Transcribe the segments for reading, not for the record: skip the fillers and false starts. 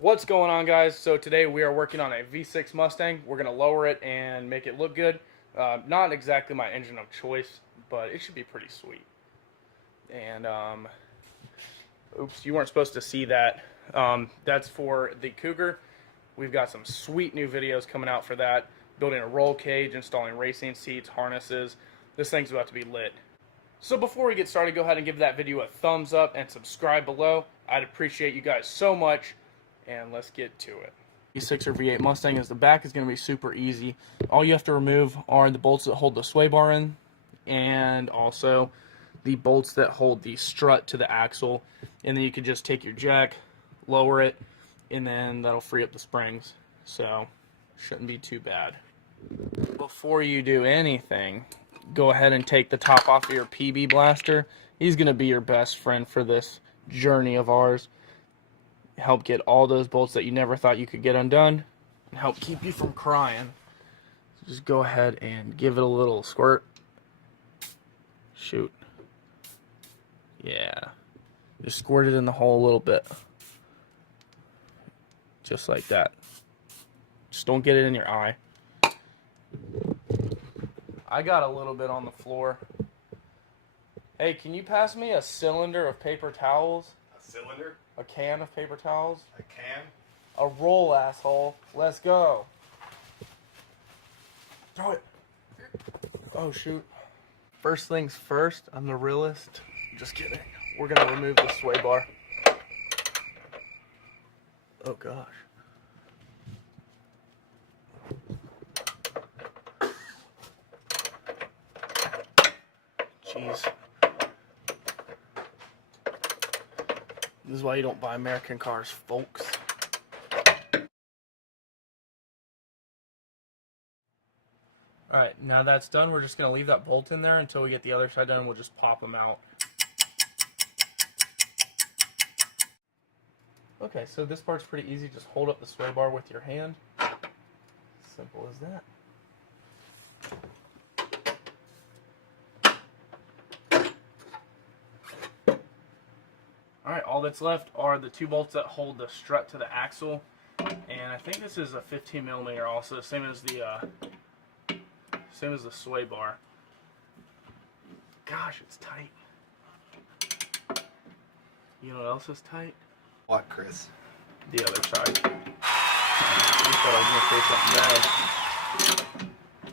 What's going on, guys? So today we are working on a V6 Mustang. We're going to lower it and make it look good. Not exactly my engine of choice, but it should be pretty sweet. And, oops, you weren't supposed to see that. That's for the Cougar. We've got some sweet new videos coming out for that. Building a roll cage, installing racing seats, harnesses. This thing's about to be lit. So before we get started, go ahead and give that video a thumbs up and subscribe below. I'd appreciate you guys so much. And let's get to it. V6 or V8 Mustang is the back is going to be super easy. All you have to remove are the bolts that hold the sway bar in, and also the bolts that hold the strut to the axle. And then you can just take your jack, lower it, and then that'll free up the springs. So shouldn't be too bad. Before you do anything, go ahead and take the top off of your PB blaster. He's going to be your best friend for this journey of ours. Help get all those bolts that you never thought you could get undone, and help keep you from crying. So just go ahead and give it a little squirt. Shoot. Yeah. Just squirt it in the hole a little bit. Just like that. Just don't get it in your eye. I got a little bit on the floor. Hey, can you pass me a cylinder of paper towels? A cylinder? A can of paper towels? A can? A roll, asshole. Let's go. Throw it. Oh, shoot. First things first, I'm the realist. Just kidding. We're going to remove the sway bar. Oh, gosh. Jeez. This is why you don't buy American cars, folks. Alright, now that's done, we're just going to leave that bolt in there until we get the other side done. We'll just pop them out. Okay, so this part's pretty easy. Just hold up the sway bar with your hand. Simple as that. Alright, all that's left are the two bolts that hold the strut to the axle, and I think this is a 15mm also, same as the sway bar. Gosh, it's tight. You know what else is tight? What, Chris? The other side. You thought I was gonna say something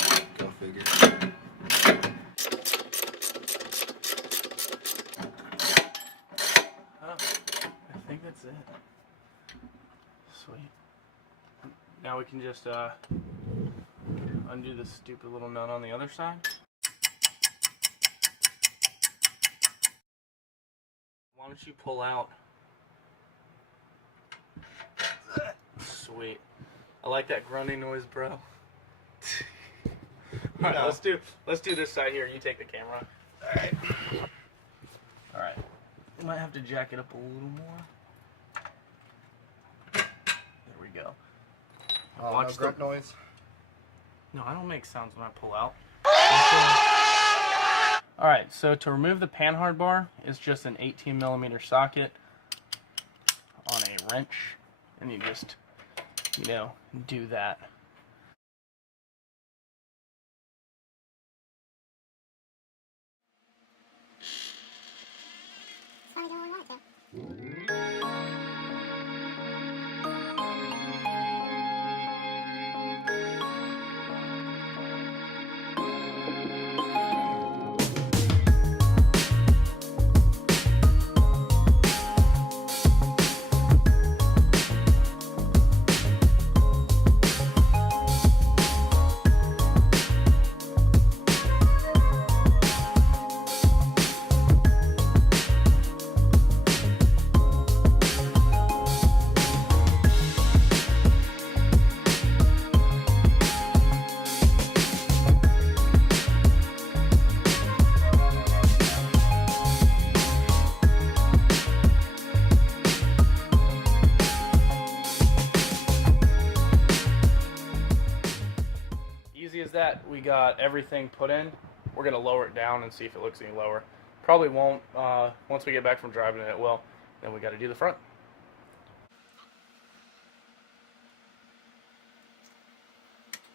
bad. Go figure. I think that's it. Sweet. Now we can just undo this stupid little nut on the other side. Why don't you pull out? Sweet. I like that grunting noise, bro. Alright, no. let's do this side here. You take the camera. Alright. Alright. You might have to jack it up a little more. There we go. Watch the noise. No, I don't make sounds when I pull out. Alright, so to remove the panhard bar, it's just an 18mm socket on a wrench, and you just, you know, do that. as that we got everything put in, we're going to lower it down and see if it looks any lower. Probably won't. Once we get back from driving it will. Then we got to do the front.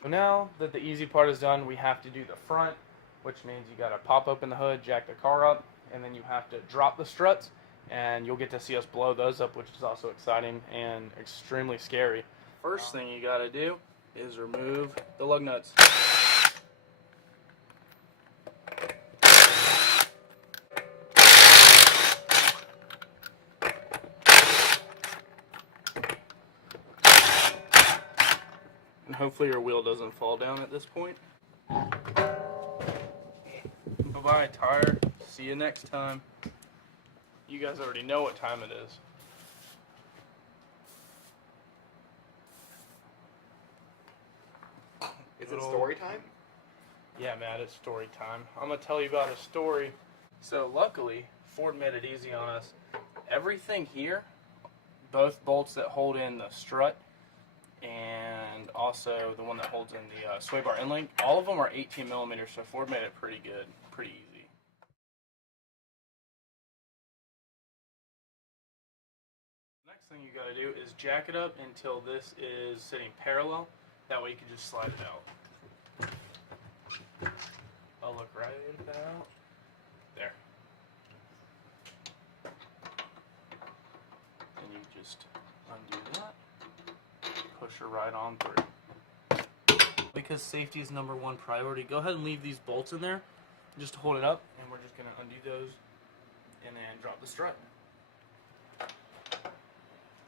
So now that the easy part is done, we have to do the front, which means you got to pop open the hood, jack the car up, and then you have to drop the struts, and you'll get to see us blow those up, which is also exciting and extremely scary. First thing you got to do is remove the lug nuts. And hopefully your wheel doesn't fall down at this point. Bye-bye, tire. See you next time. You guys already know what time it is. Is it story time? Yeah, Matt, it's story time. I'm going to tell you about a story. So luckily, Ford made it easy on us. Everything here, both bolts that hold in the strut and also the one that holds in the sway bar end link, all of them are 18 millimeters, so Ford made it pretty good, pretty easy. Next thing you got to do is jack it up until this is sitting parallel. That way you can just slide it out. I'll look right about there. And you just undo that. Push her right on through. Because safety is #1 priority, go ahead and leave these bolts in there just to hold it up, and we're just going to undo those and then drop the strut.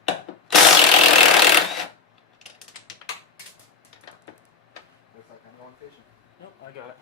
Looks like I'm going fishing. Nope, I got it.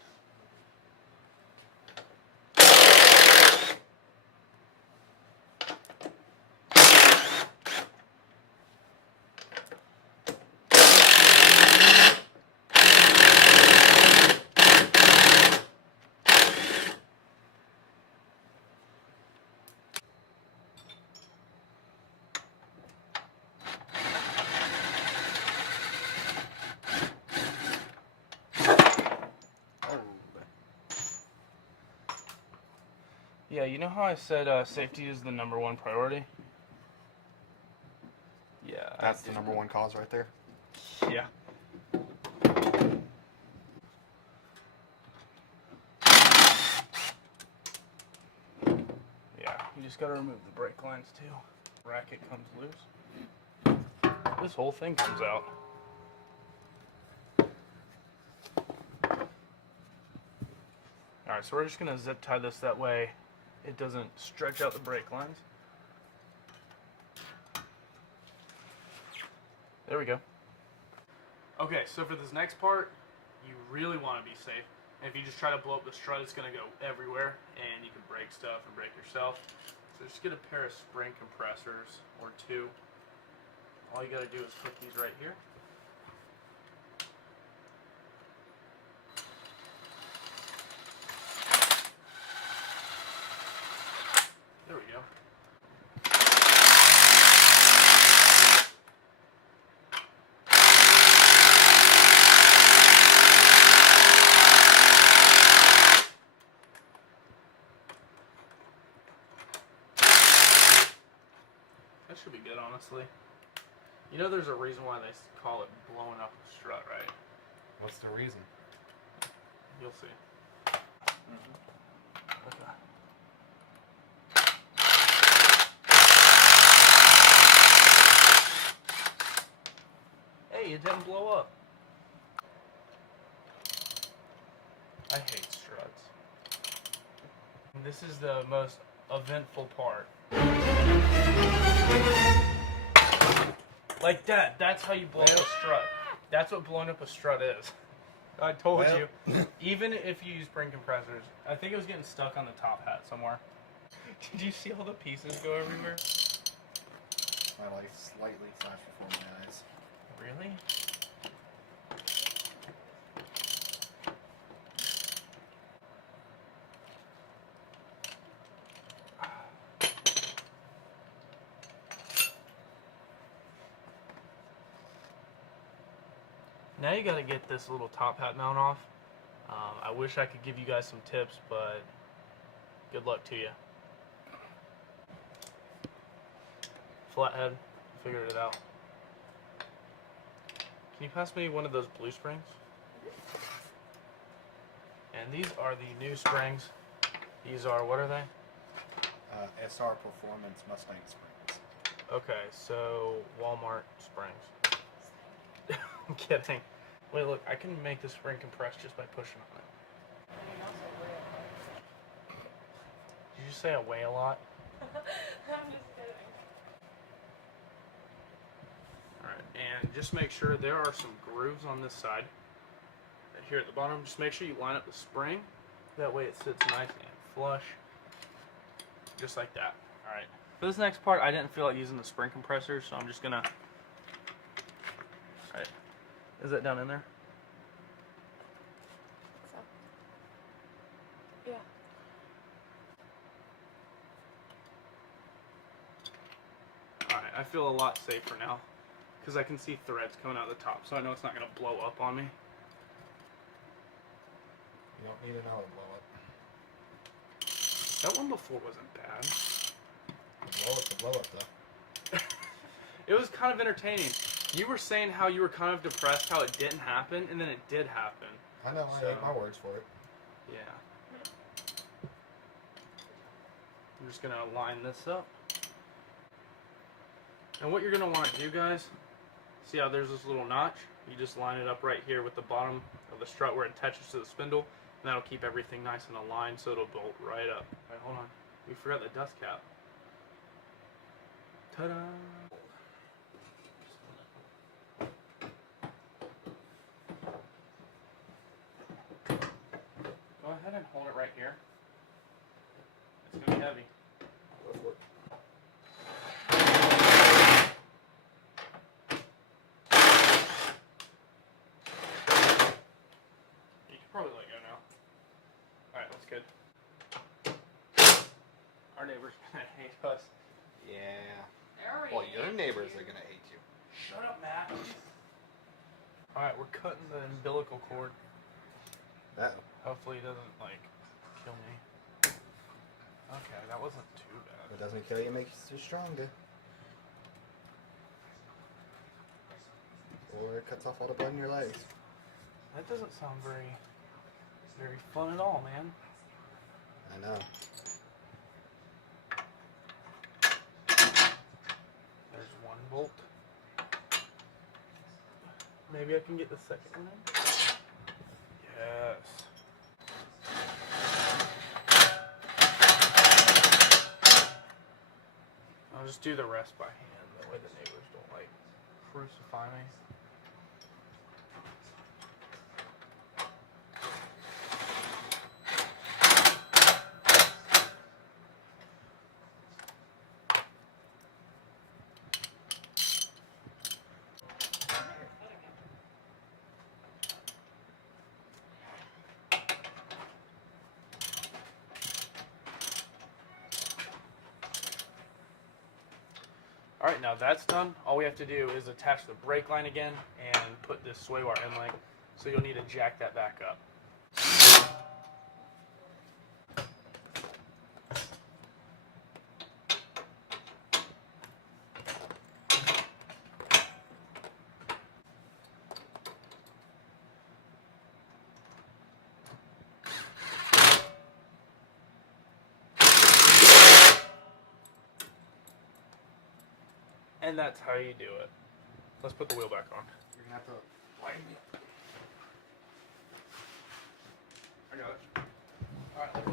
Yeah, you know how I said safety is the #1 priority? Yeah. That's the #1 cause right there. Yeah. Yeah, you just gotta remove the brake lines too. Bracket comes loose. This whole thing comes out. Alright, so we're just gonna zip tie this that way it doesn't stretch out the brake lines. There we go. Okay, so for this next part, you really want to be safe. And if you just try to blow up the strut, it's going to go everywhere, and you can break stuff and break yourself. So just get a pair of spring compressors, or 2. All you got to do is put these right here. There we go. That should be good, honestly. You know there's a reason why they call it blowing up a strut, right? What's the reason? You'll see. Okay. Hey, it didn't blow up. I hate struts. This is the most eventful part. Like that. That's how you blow up a strut. That's what blowing up a strut is. I told you. Even if you use spring compressors, I think it was getting stuck on the top hat somewhere. Did you see all the pieces go everywhere? My light slightly flashed before my eyes. Really? now you got to get this little top hat mount off. I wish I could give you guys some tips, but good luck to you. Flathead, figured it out. Can you pass me one of those blue springs? And these are the new springs. These are, what are they? SR Performance Mustang springs. Okay, so Walmart springs. I'm kidding. Wait, look, I can make the spring compress just by pushing on it. Did you say I weigh a lot? I'm just kidding. Alright, and just make sure there are some grooves on this side. Here at the bottom, just make sure you line up the spring. That way it sits nice and flush. Just like that. Alright. For this next part, I didn't feel like using the spring compressor, so I'm just gonna... Alright. Is that down in there? So, yeah. Alright, I feel a lot safer now. Because I can see threads coming out of the top, so I know it's not gonna blow up on me. You don't need to know it blow up. That one before wasn't bad. The blow up though. It was kind of entertaining. You were saying how you were kind of depressed how it didn't happen, and then it did happen. I know, I ate my words for it. Yeah. I'm just gonna line this up. And what you're gonna want to do, guys, see how there's this little notch? You just line it up right here with the bottom of the strut where it attaches to the spindle, and that'll keep everything nice and aligned so it'll bolt right up. Alright, hold on. We forgot the dust cap. Ta-da! Go ahead and hold it right here. It's gonna be heavy. Go for it. You can probably let go now. Alright, that's good. Our neighbor's gonna hate us. Yeah. There Well, your neighbors are gonna hate you. Shut up, Matt. Alright, we're cutting the umbilical cord. Uh-oh. Hopefully it doesn't, like, kill me. Okay, that wasn't too bad. It doesn't kill you, it makes you stronger. Or it cuts off all the blood in your legs. That doesn't sound very, very fun at all, man. I know. There's one bolt. Maybe I can get the second one in? Yes. I'll just do the rest by hand, that way the neighbors don't, like, crucify me. Alright, now that's done. All we have to do is attach the brake line again and put this sway bar inlay. So you'll need to jack that back up. And that's how you do it. Let's put the wheel back on. You're gonna have to wind me. I got it. Alright, let's go.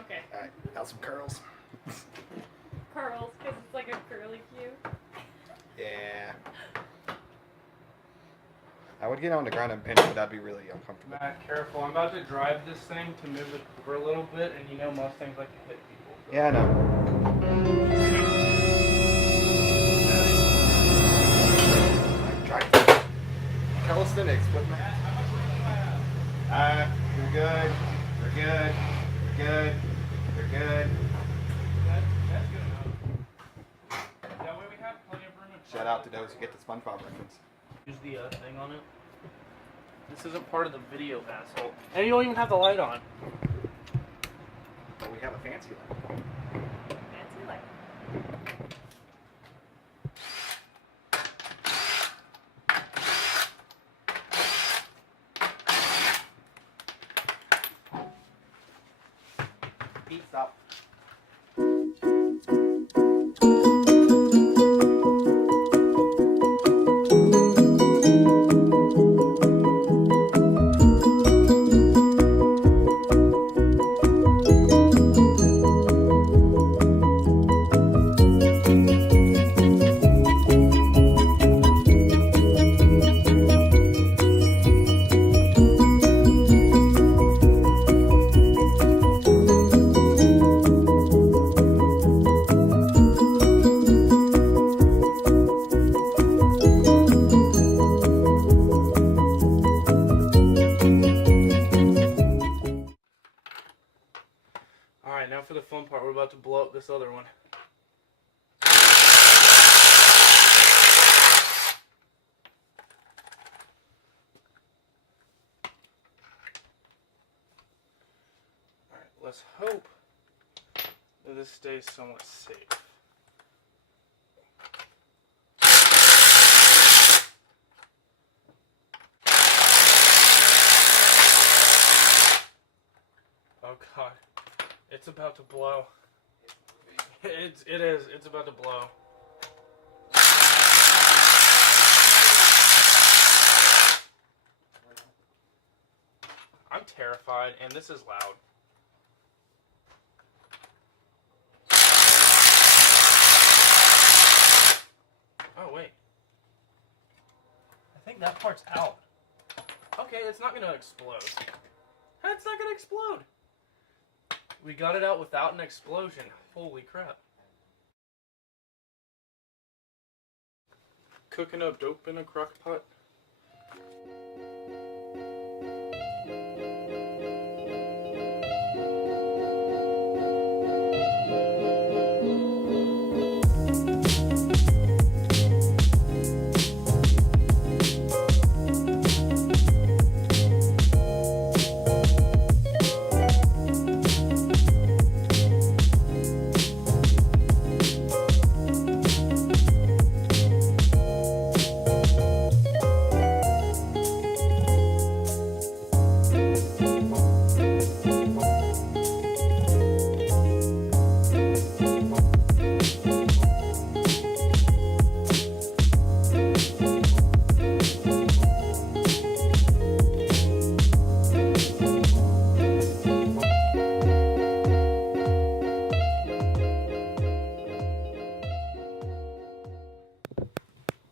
Okay. Alright, now some curls. Curls, because it's like a curly cue. Yeah. I would get on the ground and pinch, but that'd be really uncomfortable. Matt, careful. I'm about to drive this thing to move it over a little bit, and you know Mustangs like to hit people. Yeah, I know. that out to those who get the SpongeBob reference. Use the thing on it. This isn't part of the video, asshole. And you don't even have the light on. But we have a fancy light. Fancy light. Peace out. Alright, now for the fun part. We're about to blow up this other one. Alright, let's hope that this stays somewhat safe. Oh god. It's about to blow. It is. It's about to blow. I'm terrified, and this is loud. Oh, wait. I think that part's out. Okay, it's not going to explode. It's not going to explode. We got it out without an explosion. Holy crap. Cooking up dope in a crock pot.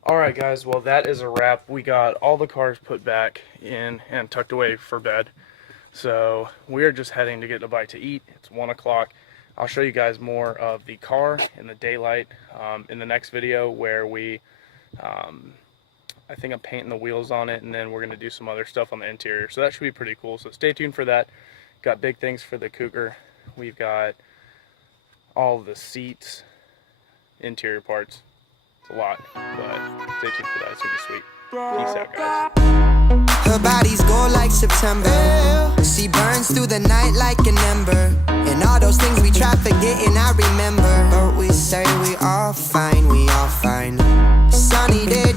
Alright guys, well that is a wrap. We got all the cars put back in and tucked away for bed. So we're just heading to get a bite to eat. It's 1 o'clock. I'll show you guys more of the car in the daylight in the next video where we, I think I'm painting the wheels on it, and then we're going to do some other stuff on the interior. So that should be pretty cool. So stay tuned for that. Got big things for the Cougar. We've got all the seats, interior parts. A lot, but stay tuned for that. It's gonna be sweet. Peace out, guys. Her body's gold like September. She burns through the night like an ember. And all those things we try forgetting, I remember. But we say we all fine, we all fine. Sunny day.